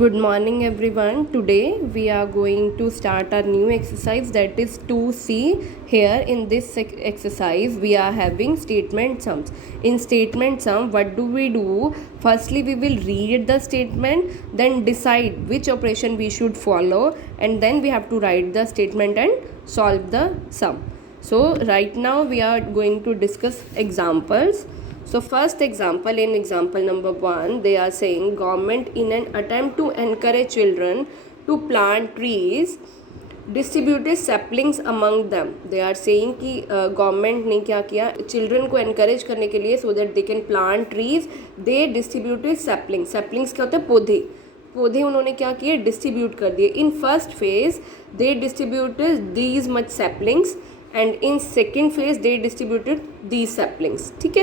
Good morning everyone. Today we are going to start our new exercise, that is 2C. Here in this exercise we are having statement sums. In statement sum, what do? Firstly we will read the statement, then decide which operation we should follow, and then we have to write the statement and solve the sum. So right now we are going to discuss examples. So first example, in example number 1, they are saying government in an attempt to encourage children to plant trees distributed saplings among them. They are saying कि government ने क्या किया, children को encourage करने के लिए so that they can plant trees, they distributed saplings. Saplings क्या होता है? पौधे उन्होंने क्या किए? डिस्ट्रीब्यूट कर दिए. In first phase they distributed these much saplings and in second phase they distributed these saplings. ठीक है.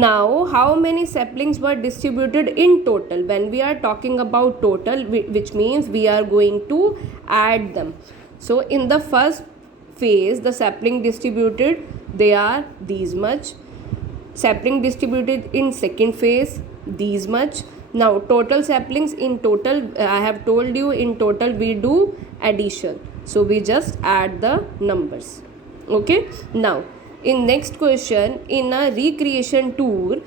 Now how many saplings were distributed in total? When we are talking about total, which means we are going to add them. So in the first phase the sapling distributed, they are these much. Sapling distributed in second phase, these much. Now total saplings in total, I have told you in total we do addition, so we just add the numbers. Okay. Now in next question, in a recreation tour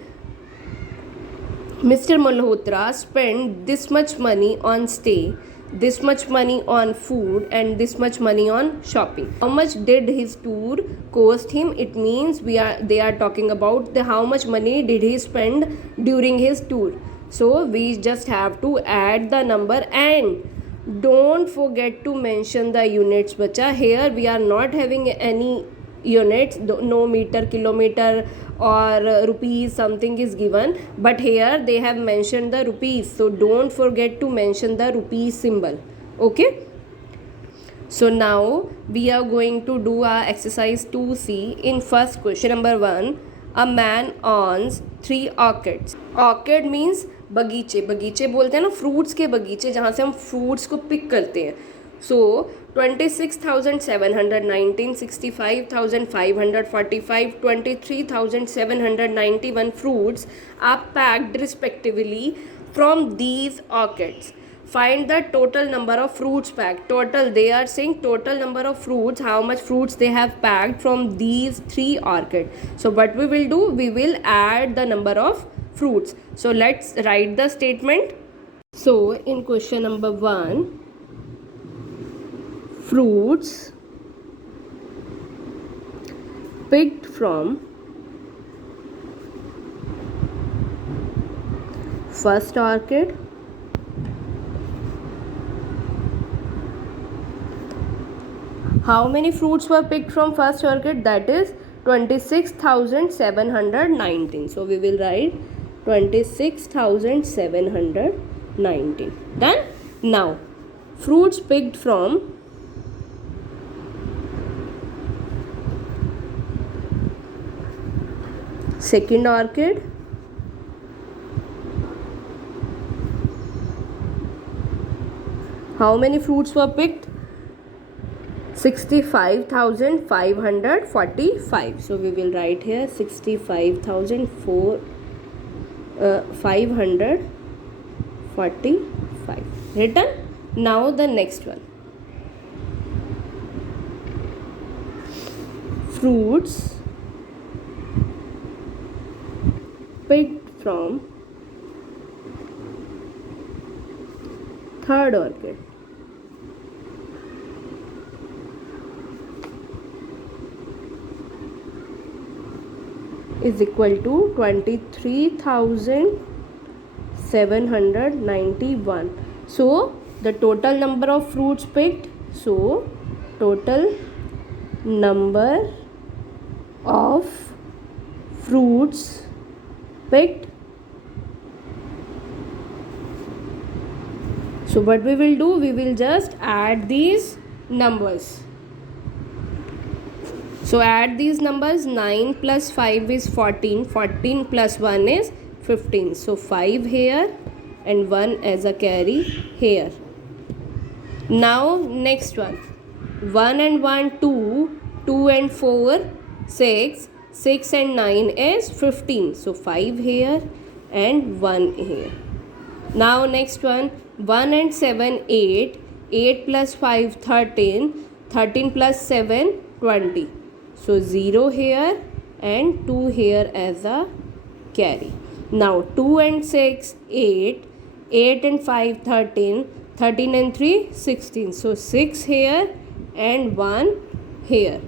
Mr. Malhotra spent this much money on stay, this much money on food, and this much money on shopping. How much did his tour cost him? It means they are talking about the how much money did he spend during his tour. So we just have to add the number, and don't forget to mention the units bacha. Here we are not having any units, no meter, kilometer or rupees something is given, but here they have mentioned the rupees, so don't forget to mention the rupees symbol. Okay. So now we are going to do our exercise 2C. In first question number 1, a man owns 3 orchids. Orchid means बगीचे. बगीचे बोलते हैं ना fruits के बगीचे, जहाँ से हम फ्रूट्स को पिक करते हैं. सो 26,719, 65,545, 23,791 fruits are packed respectively from these orchids. Find the total number of fruits packed. Total, they are saying total number of fruits, how much fruits they have packed from these 3 orchids. So what we will do, we will add the number of fruits. So let's write the statement. So in question number 1, fruits picked from first orchid, how many fruits were picked from first orchid? That is 26,719. So we will write 26,719. Done. Now fruits picked from second orchid, how many fruits were picked? 65,545. So we will write here 65,545 written. Now the next one, fruits picked from third orchid. Is equal to 23,791. So the total number of fruits picked, so total number of fruits picked. So what we will do, we will just add these numbers. So add these numbers. 9 plus 5 is 14. 14 plus 1 is 15. So 5 here and 1 as a carry here. Now next one. 1 and 1 2, 2 and 4 6, 6 and 9 is 15. So 5 here and 1 here. Now next one, 1 and 7 8, 8 plus 5 13, 13 plus 7 20. So 0 here and 2 here as a carry. Now 2 and 6 8, 8 and 5 13, 13 and 3 16. So 6 here and 1 here.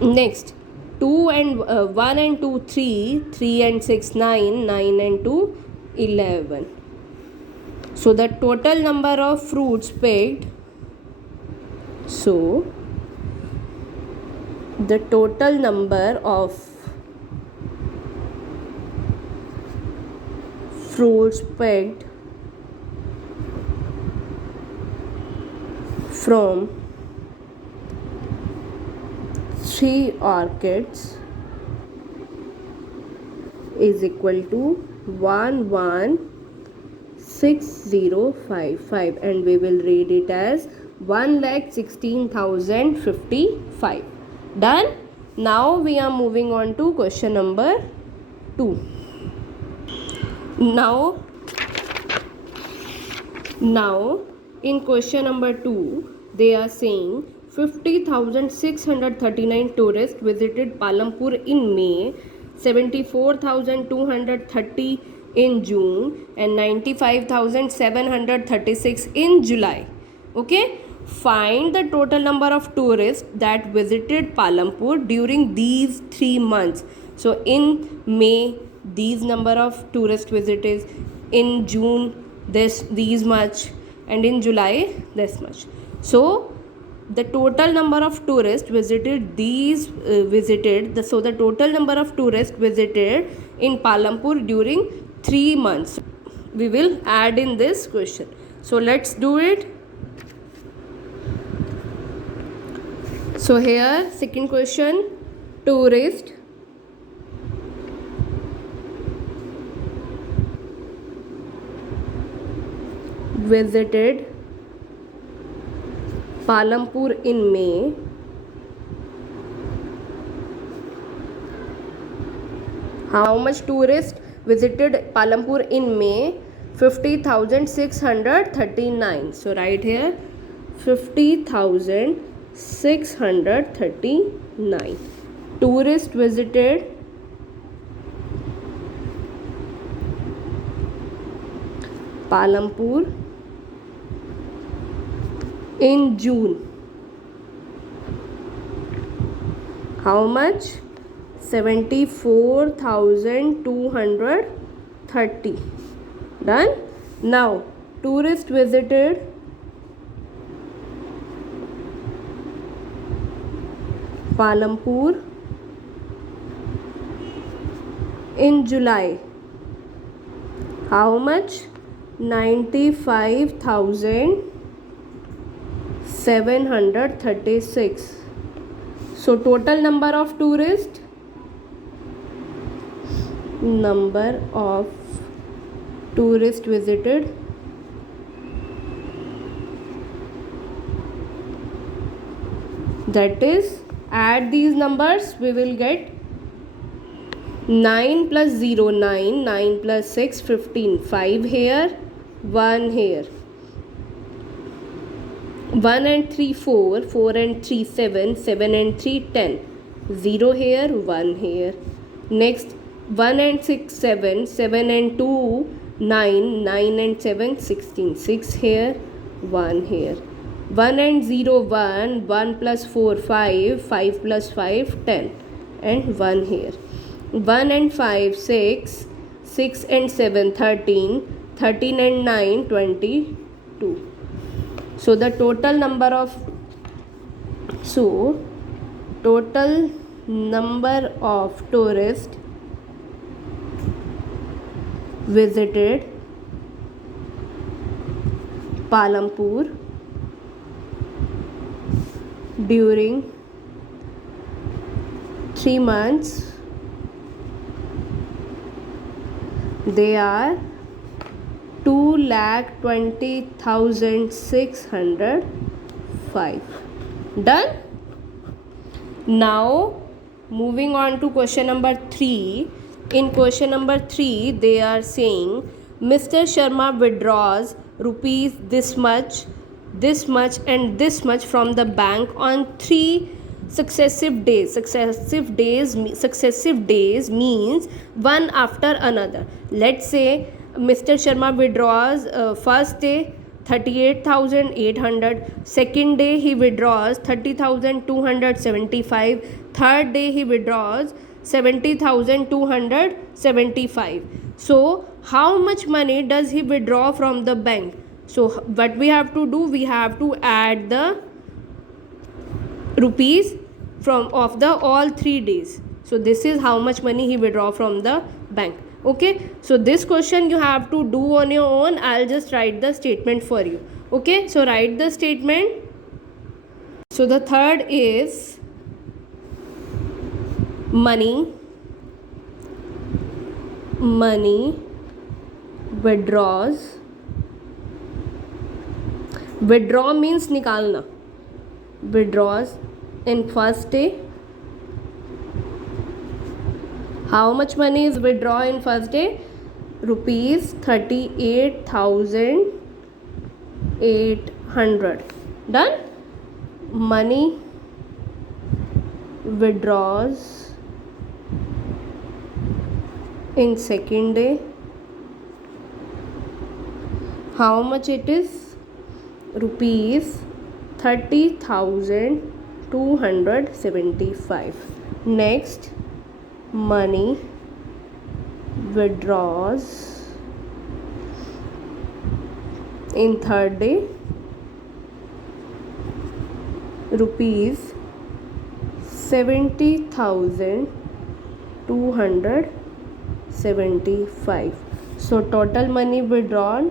Next 2 and 1 and 2 3, 3 and 6 9, 9 and 2 11. So the total number of fruits picked, so the total number of fruits picked from 3 orchids is equal to 116055, and we will read it as 1,16,055. Done. Now we are moving on to question number 2. Now in question number 2 they are saying 50,639 tourists visited Palampur in May, 74,230 in June, and 95,736 in July. Okay, find the total number of tourists that visited Palampur during these 3 months. So in May these number of tourist visitors, in June these much, and in July this much. So the total number of tourists visited so the total number of tourists visited in Palampur during 3 months we will add in this question. So let's do it. So here second question, tourist visited Palampur in May, how much tourists visited Palampur in May? 50,639. So right here 50,639 tourists visited Palampur in June. How much? 74,230. Done. Now tourist visited Palampur in July. How much? 95,736. So total number of tourists, visited that is, add these numbers we will get 9 plus 0 9, 9 plus 6 15, 5 here, 1 here, 1 and 3 4, 4 and 3 7, 7 and 3 10, 0 here, 1 here. Next 1 and 6 7, 7 and 2 9, 9 and 7 16, 6 here, 1 here. 1 and 0 1, 1 plus 4 5, 5 plus 5 10, and 1 here. 1 and 5 6, 6 and 7 13, 13 and 9 22. So the total number of tourists visited Palampur during 3 months, they are 2,20,605. Done. Now moving on to question number 3. In question number 3 they are saying Mr. Sharma withdraws rupees this much, and this much from the bank on 3 successive days. Successive days means one after another. Let's say Mr. Sharma withdraws first day 38,800, second day he withdraws 30,275, third day he withdraws 70,275. So how much money does he withdraw from the bank? So what we have to do, we have to add the rupees from of the all 3 days. So this is how much money he withdraw from the bank. Okay, so this question you have to do on your own. I'll just write the statement for you. Okay, so write the statement. So the third is money withdraws. Withdraw means निकालना. Withdraws in first day. How much money is withdraw in first day? Rupees 38,800. Done. Money withdraws in second day. How much it is? Rupees 30,275. Next, money withdraws in third day, rupees 70,275. So total money withdrawn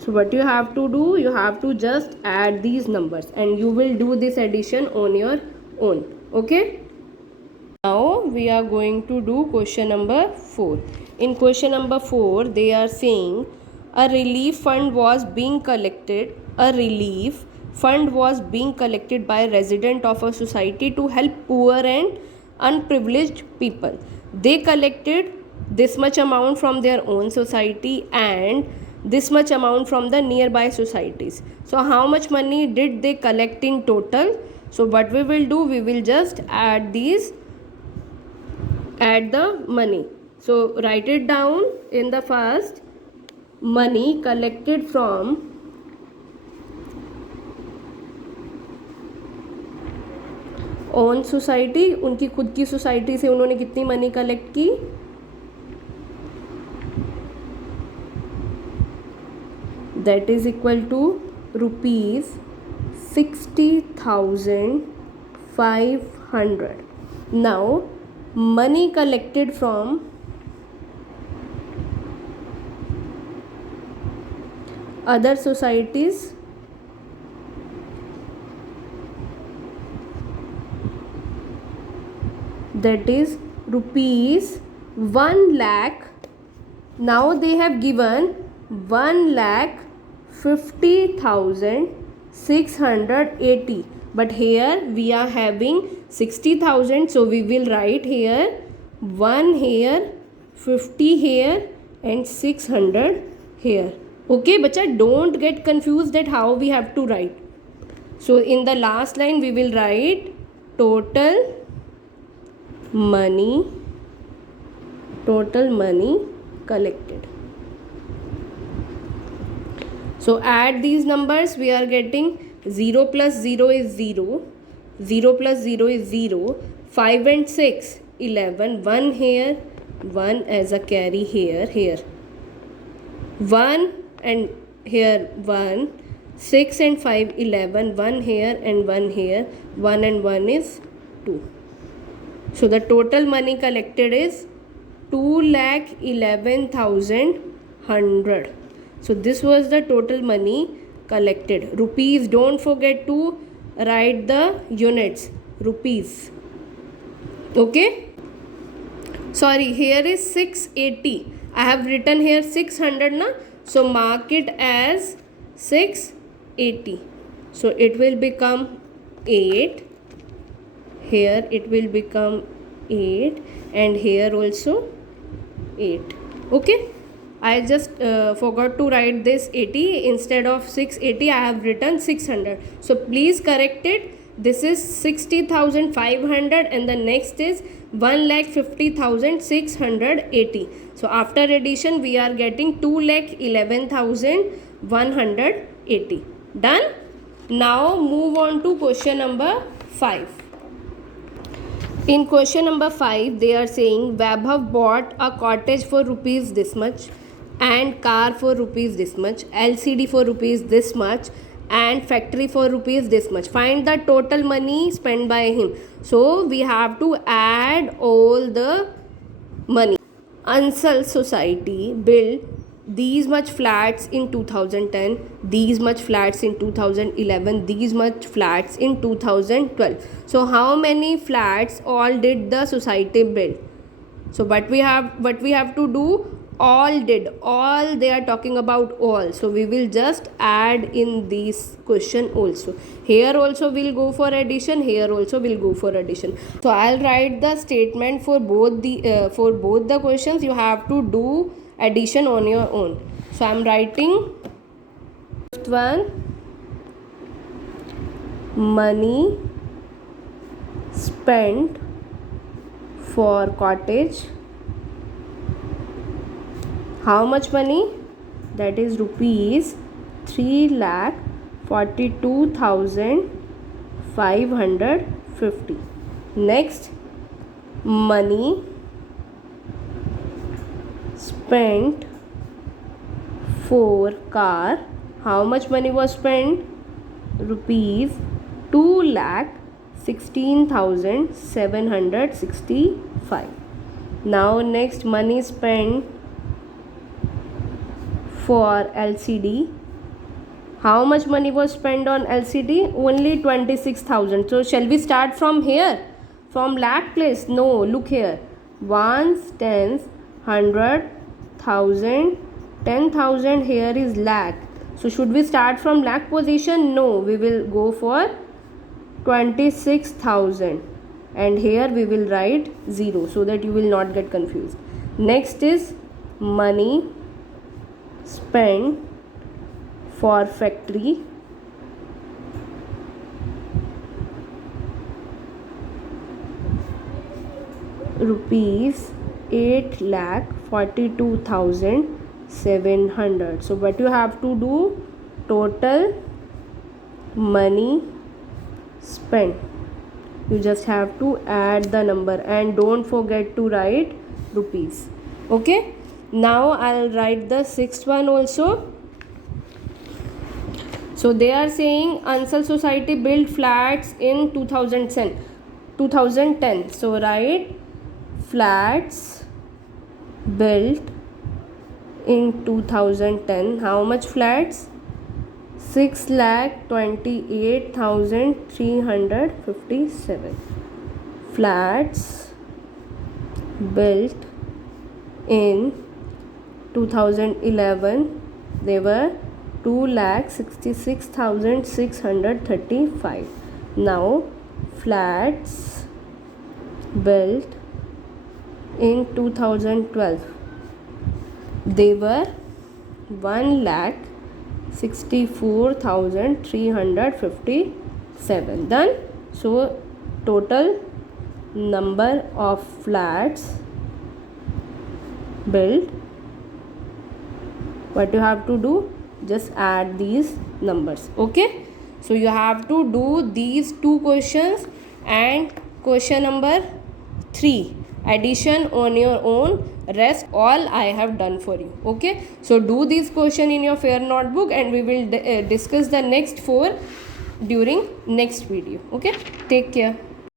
So what you have to do, you have to just add these numbers and you will do this addition on your own. Okay, now we are going to do question number 4. In question number 4 they are saying a relief fund was being collected by resident of a society to help poor and unprivileged people. They collected this much amount from their own society and this much amount from the nearby societies. So how much money did they collect in total? So what we will do, we will just add the money. So write it down in the first. Money collected from own society, उनकी खुद की society से उन्होंने कितनी money collect की? That is equal to ₹60,500. Now money collected from other societies, that is rupees 1 lakh. Now they have given 1,50,680, but here we are having 60,000, so we will write here 1 here, 50 here and 600 here. Okay bacha, don't get confused that how we have to write. So in the last line we will write total money collected. So add these numbers. We are getting 0 plus 0 is 0, 0 plus 0 is 0, 5 and 6 11, 1 here, 1 as a carry here, 1 and here 1, 6 and 5 11, 1 here and 1 here, 1 and 1 is 2. So the total money collected is 2,11,100. So this was the total money collected. Rupees, don't forget to write the units. Rupees. Okay. Sorry, here is 680. I have written here 600 na. So mark it as 680. So it will become 8. here it will become 8, and here also 8. Okay, I just forgot to write this 80. Instead of 680 I have written 600, so please correct it. This is 60,500 and the next is 1,50,680. So after addition we are getting 2,11,180. Done. Now move on to question number 5. In question number 5 they are saying Vaibhav bought a cottage for rupees this much, and car for rupees this much, LCD for rupees this much, and factory for rupees this much. Find the total money spent by him. So we have to add all the money. Ansal Society built these much flats in 2010, these much flats in 2011, these much flats in 2012. So how many flats all did the society build? So what we have to do, all did, all they are talking about all. So we will just add in this question also. Here also we'll go for addition, here also we'll go for addition. So I'll write the statement for both the questions. You have to do addition on your own. So I'm writing first one, money spent for cottage. How much money? That is rupees 3,42,550. Next, money spent for car. How much money was spent? Rupees 2,16,765. Now next, money spent for LCD. How much money was spent on LCD? Only 26,000. So shall we start from here, from lakh place? No, look here, ones, tens, 100, 1,000, 10,000. Here is lakh. So should we start from lakh position? No, we will go for 26,000, and here we will write 0 so that you will not get confused. Next is money spent for factory. Rupees 8,42,700. So what you have to do, total money spent, you just have to add the number and don't forget to write rupees. Okay, now I'll write the sixth one also. So they are saying Ansal Society built flats in 2010. So write flats built in 2010. How much flats? 6,28,357. Flats built in 2011, they were 2,66,635. Now flats built in 2012, they were 1,64,357. Done. So total number of flats built, what you have to do, just add these numbers. Okay, so you have to do these two questions and question number 3 addition on your own. Rest all I have done for you. Okay, so do this question in your fair notebook and we will discuss the next 4 during next video. Okay, take care.